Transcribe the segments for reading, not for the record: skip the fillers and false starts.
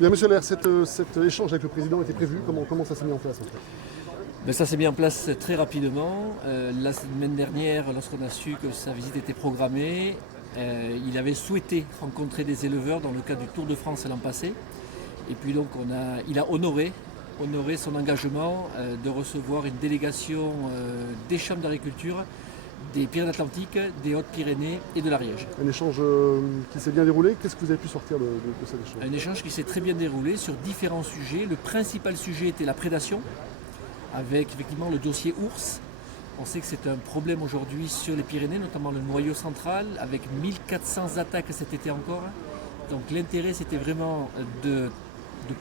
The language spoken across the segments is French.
Bien, monsieur Allaire, cet échange avec le président était prévu. Comment ça s'est mis en place en fait? Ben, ça s'est mis en place très rapidement. La semaine dernière, lorsqu'on a su que sa visite était programmée, il avait souhaité rencontrer des éleveurs dans le cadre du Tour de France l'an passé. Et puis donc il a honoré son engagement de recevoir une délégation des chambres d'agriculture des Pyrénées-Atlantiques, des Hautes-Pyrénées et de l'Ariège. Un échange qui s'est bien déroulé. Qu'est-ce que vous avez pu sortir de cet échange? Un échange qui s'est très bien déroulé sur différents sujets. Le principal sujet était la prédation, avec effectivement le dossier ours. On sait que c'est un problème aujourd'hui sur les Pyrénées, notamment le noyau central, avec 1400 attaques cet été encore. Donc l'intérêt, c'était vraiment de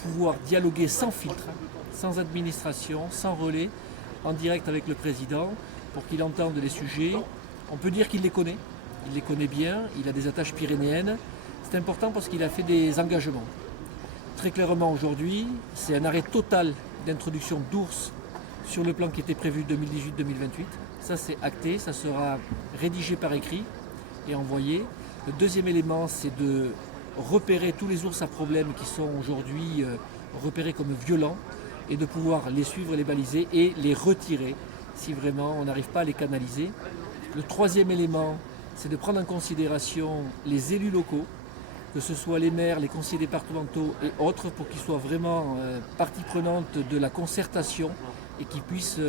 pouvoir dialoguer sans filtre, sans administration, sans relais, en direct avec le président, pour qu'il entende les sujets. On peut dire qu'il les connaît bien, il a des attaches pyrénéennes. C'est important parce qu'il a fait des engagements. Très clairement aujourd'hui, c'est un arrêt total d'introduction d'ours sur le plan qui était prévu 2018-2028. Ça c'est acté, ça sera rédigé par écrit et envoyé. Le deuxième élément, c'est de repérer tous les ours à problème qui sont aujourd'hui repérés comme violents et de pouvoir les suivre, les baliser et les retirer si vraiment on n'arrive pas à les canaliser. Le troisième élément, c'est de prendre en considération les élus locaux, que ce soit les maires, les conseillers départementaux et autres, pour qu'ils soient vraiment partie prenante de la concertation et qu'ils puissent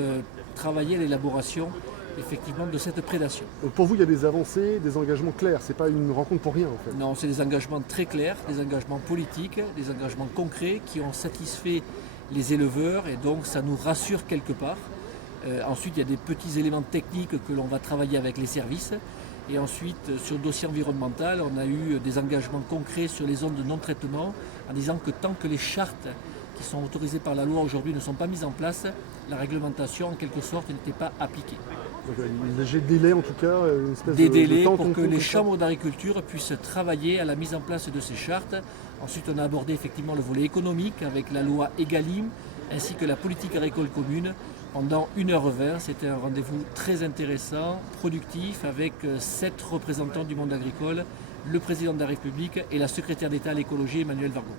travailler à l'élaboration effectivement de cette prédation. Donc pour vous, il y a des avancées, des engagements clairs. C'est pas une rencontre pour rien en fait. Non, c'est des engagements très clairs, des engagements politiques, des engagements concrets qui ont satisfait les éleveurs et donc ça nous rassure quelque part. Ensuite, il y a des petits éléments techniques que l'on va travailler avec les services. Et ensuite, sur le dossier environnemental, on a eu des engagements concrets sur les zones de non-traitement en disant que tant que les chartes qui sont autorisées par la loi aujourd'hui ne sont pas mises en place, la réglementation en quelque sorte n'était pas appliquée. Donc, un léger délai en tout cas, une espèce Des de délais temps pour que concours, les comme ça. chambres d'agriculture puissent travailler à la mise en place de ces chartes. Ensuite, on a abordé effectivement le volet économique avec la loi EGalim ainsi que la politique agricole commune pendant 1h20. C'était un rendez-vous très intéressant, productif, avec 7 représentants du monde agricole, le président de la République et la secrétaire d'État à l'écologie Emmanuelle Vargon.